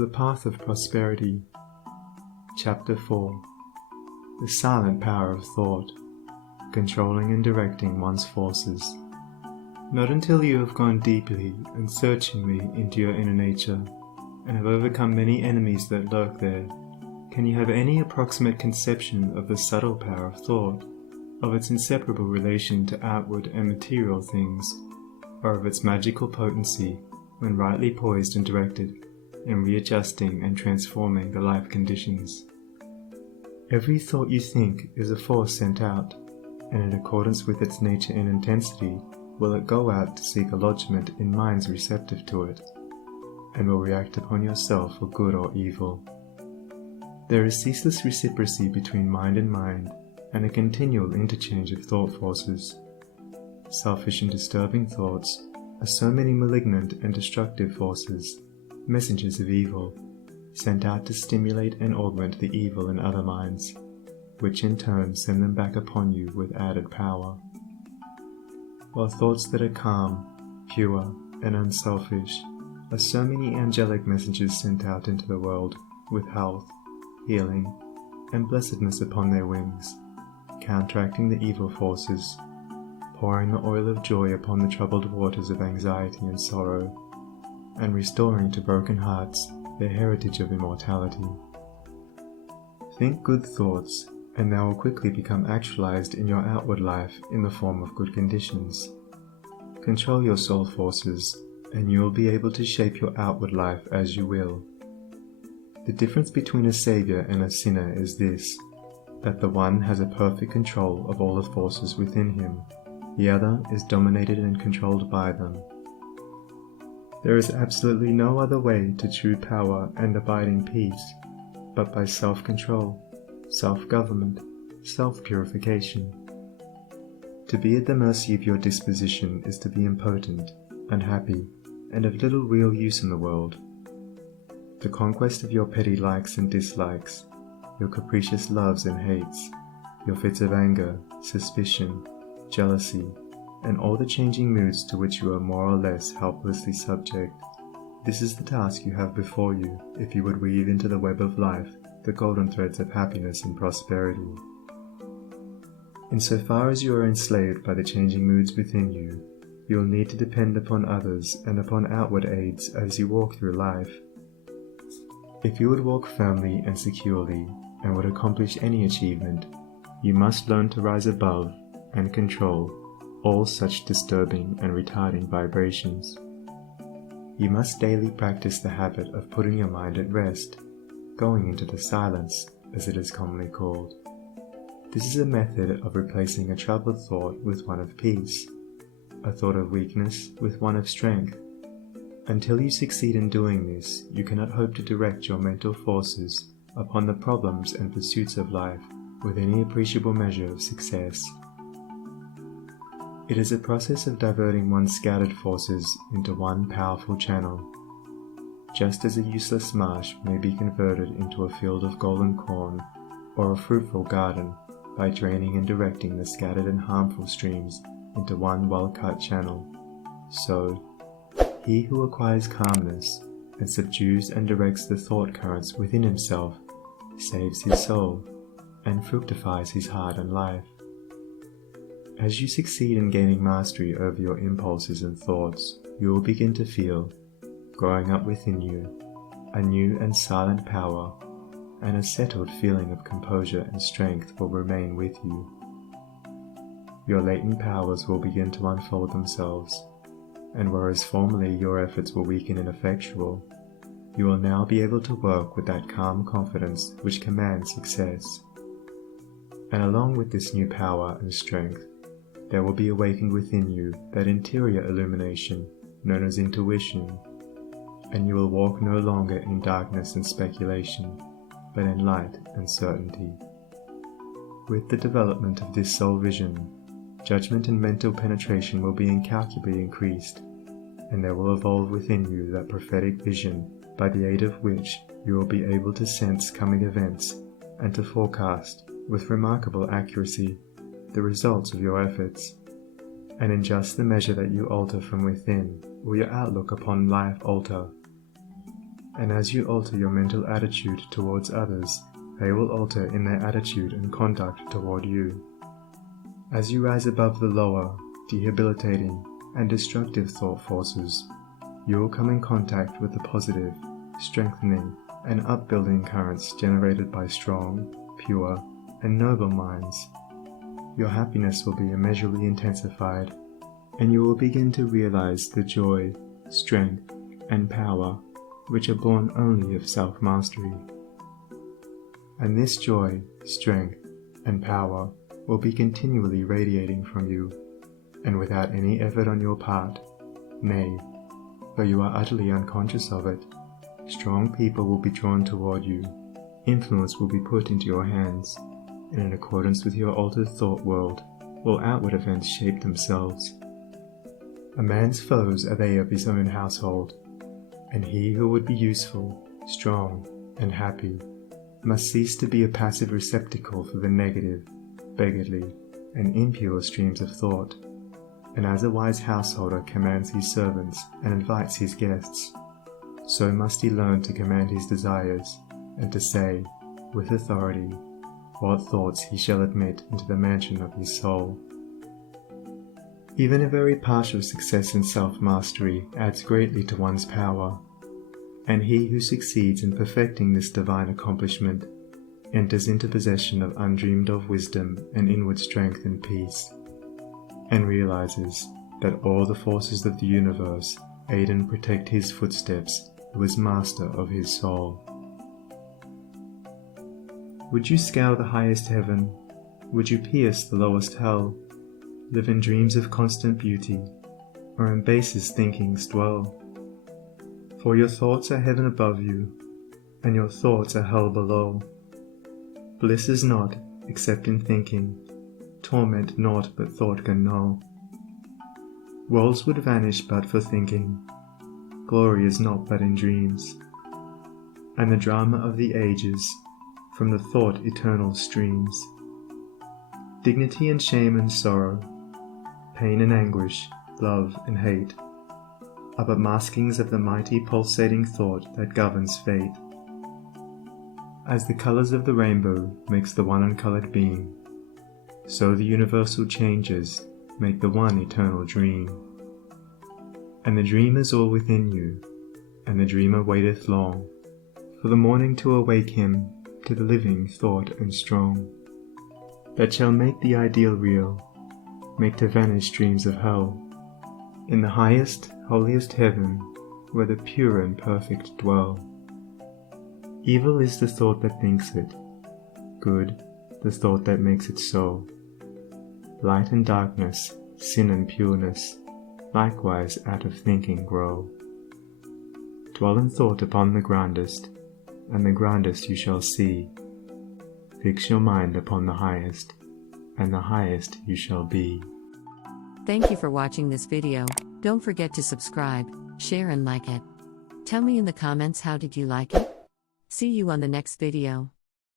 The Path of Prosperity. Chapter 4. The Silent Power of Thought, Controlling and Directing One's Forces. Not until you have gone deeply and searchingly into your inner nature, and have overcome many enemies that lurk there, can you have any approximate conception of the subtle power of thought, of its inseparable relation to outward and material things, or of its magical potency when rightly poised and directed, in readjusting and transforming the life conditions. Every thought you think is a force sent out, and in accordance with its nature and intensity will it go out to seek a lodgment in minds receptive to it, and will react upon yourself for good or evil. There is ceaseless reciprocity between mind, and a continual interchange of thought forces. Selfish and disturbing thoughts are so many malignant and destructive forces, messengers of evil, sent out to stimulate and augment the evil in other minds, which in turn send them back upon you with added power. While thoughts that are calm, pure, and unselfish are so many angelic messengers sent out into the world with health, healing, and blessedness upon their wings, counteracting the evil forces, pouring the oil of joy upon the troubled waters of anxiety and sorrow, and restoring to broken hearts their heritage of immortality. Think good thoughts, and they will quickly become actualized in your outward life in the form of good conditions. Control your soul forces, and you will be able to shape your outward life as you will. The difference between a savior and a sinner is this, that the one has a perfect control of all the forces within him, the other is dominated and controlled by them. There is absolutely no other way to true power and abiding peace but by self-control, self-government, self-purification. To be at the mercy of your disposition is to be impotent, unhappy, and of little real use in the world. The conquest of your petty likes and dislikes, your capricious loves and hates, your fits of anger, suspicion, jealousy, and all the changing moods to which you are more or less helplessly subject. This is the task you have before you if you would weave into the web of life the golden threads of happiness and prosperity. Insofar as you are enslaved by the changing moods within you, you will need to depend upon others and upon outward aids as you walk through life. If you would walk firmly and securely and would accomplish any achievement, you must learn to rise above and control all such disturbing and retarding vibrations. You must daily practice the habit of putting your mind at rest, going into the silence, as it is commonly called. This is a method of replacing a troubled thought with one of peace, a thought of weakness with one of strength. Until you succeed in doing this, you cannot hope to direct your mental forces upon the problems and pursuits of life with any appreciable measure of success. It is a process of diverting one's scattered forces into one powerful channel. Just as a useless marsh may be converted into a field of golden corn or a fruitful garden by draining and directing the scattered and harmful streams into one well-cut channel, so he who acquires calmness and subdues and directs the thought currents within himself saves his soul and fructifies his heart and life. As you succeed in gaining mastery over your impulses and thoughts, you will begin to feel, growing up within you, a new and silent power, and a settled feeling of composure and strength will remain with you. Your latent powers will begin to unfold themselves, and whereas formerly your efforts were weak and ineffectual, you will now be able to work with that calm confidence which commands success. And along with this new power and strength, there will be awakened within you that interior illumination known as intuition, and you will walk no longer in darkness and speculation, but in light and certainty. With the development of this soul vision, judgment and mental penetration will be incalculably increased, and there will evolve within you that prophetic vision by the aid of which you will be able to sense coming events and to forecast, with remarkable accuracy, the results of your efforts. And in just the measure that you alter from within, will your outlook upon life alter. and as you alter your mental attitude towards others, they will alter in their attitude and conduct toward you. As you rise above the lower, debilitating, and destructive thought forces, you will come in contact with the positive, strengthening, and upbuilding currents generated by strong, pure, and noble minds. Your happiness will be immeasurably intensified, and you will begin to realize the joy, strength, and power which are born only of self-mastery. And this joy, strength, and power will be continually radiating from you, and without any effort on your part, nay, though you are utterly unconscious of it, strong people will be drawn toward you, influence will be put into your hands, and in accordance with your altered thought world, will outward events shape themselves. A man's foes are they of his own household, and he who would be useful, strong, and happy must cease to be a passive receptacle for the negative, beggarly, and impure streams of thought, and as a wise householder commands his servants and invites his guests, so must he learn to command his desires, and to say, with authority, what thoughts he shall admit into the mansion of his soul. Even a very partial success in self-mastery adds greatly to one's power, and he who succeeds in perfecting this divine accomplishment enters into possession of undreamed-of wisdom and inward strength and peace, and realizes that all the forces of the universe aid and protect his footsteps who is master of his soul. Would you scale the highest heaven? Would you pierce the lowest hell? Live in dreams of constant beauty, or in basest thinkings dwell? For your thoughts are heaven above you, and your thoughts are hell below. Bliss is not, except in thinking, torment naught but thought can know. Worlds would vanish but for thinking, glory is not but in dreams, and the drama of the ages from the thought eternal streams. Dignity and shame and sorrow, pain and anguish, love and hate, are but maskings of the mighty pulsating thought that governs fate. As the colors of the rainbow makes the one uncolored being, so the universal changes make the one eternal dream. And the dream is all within you, and the dreamer waiteth long for the morning to awake him to the living thought and strong, that shall make the ideal real, make to vanish dreams of hell, in the highest, holiest heaven, where the pure and perfect dwell. Evil is the thought that thinks it, good the thought that makes it so. Light and darkness, sin and pureness, likewise out of thinking grow. Dwell in thought upon the grandest, and the grandest you shall see. Fix your mind upon the highest, and the highest you shall be. Thank you for watching this video. Don't forget to subscribe, share and like it. Tell me in the comments how did you like it? See you on the next video.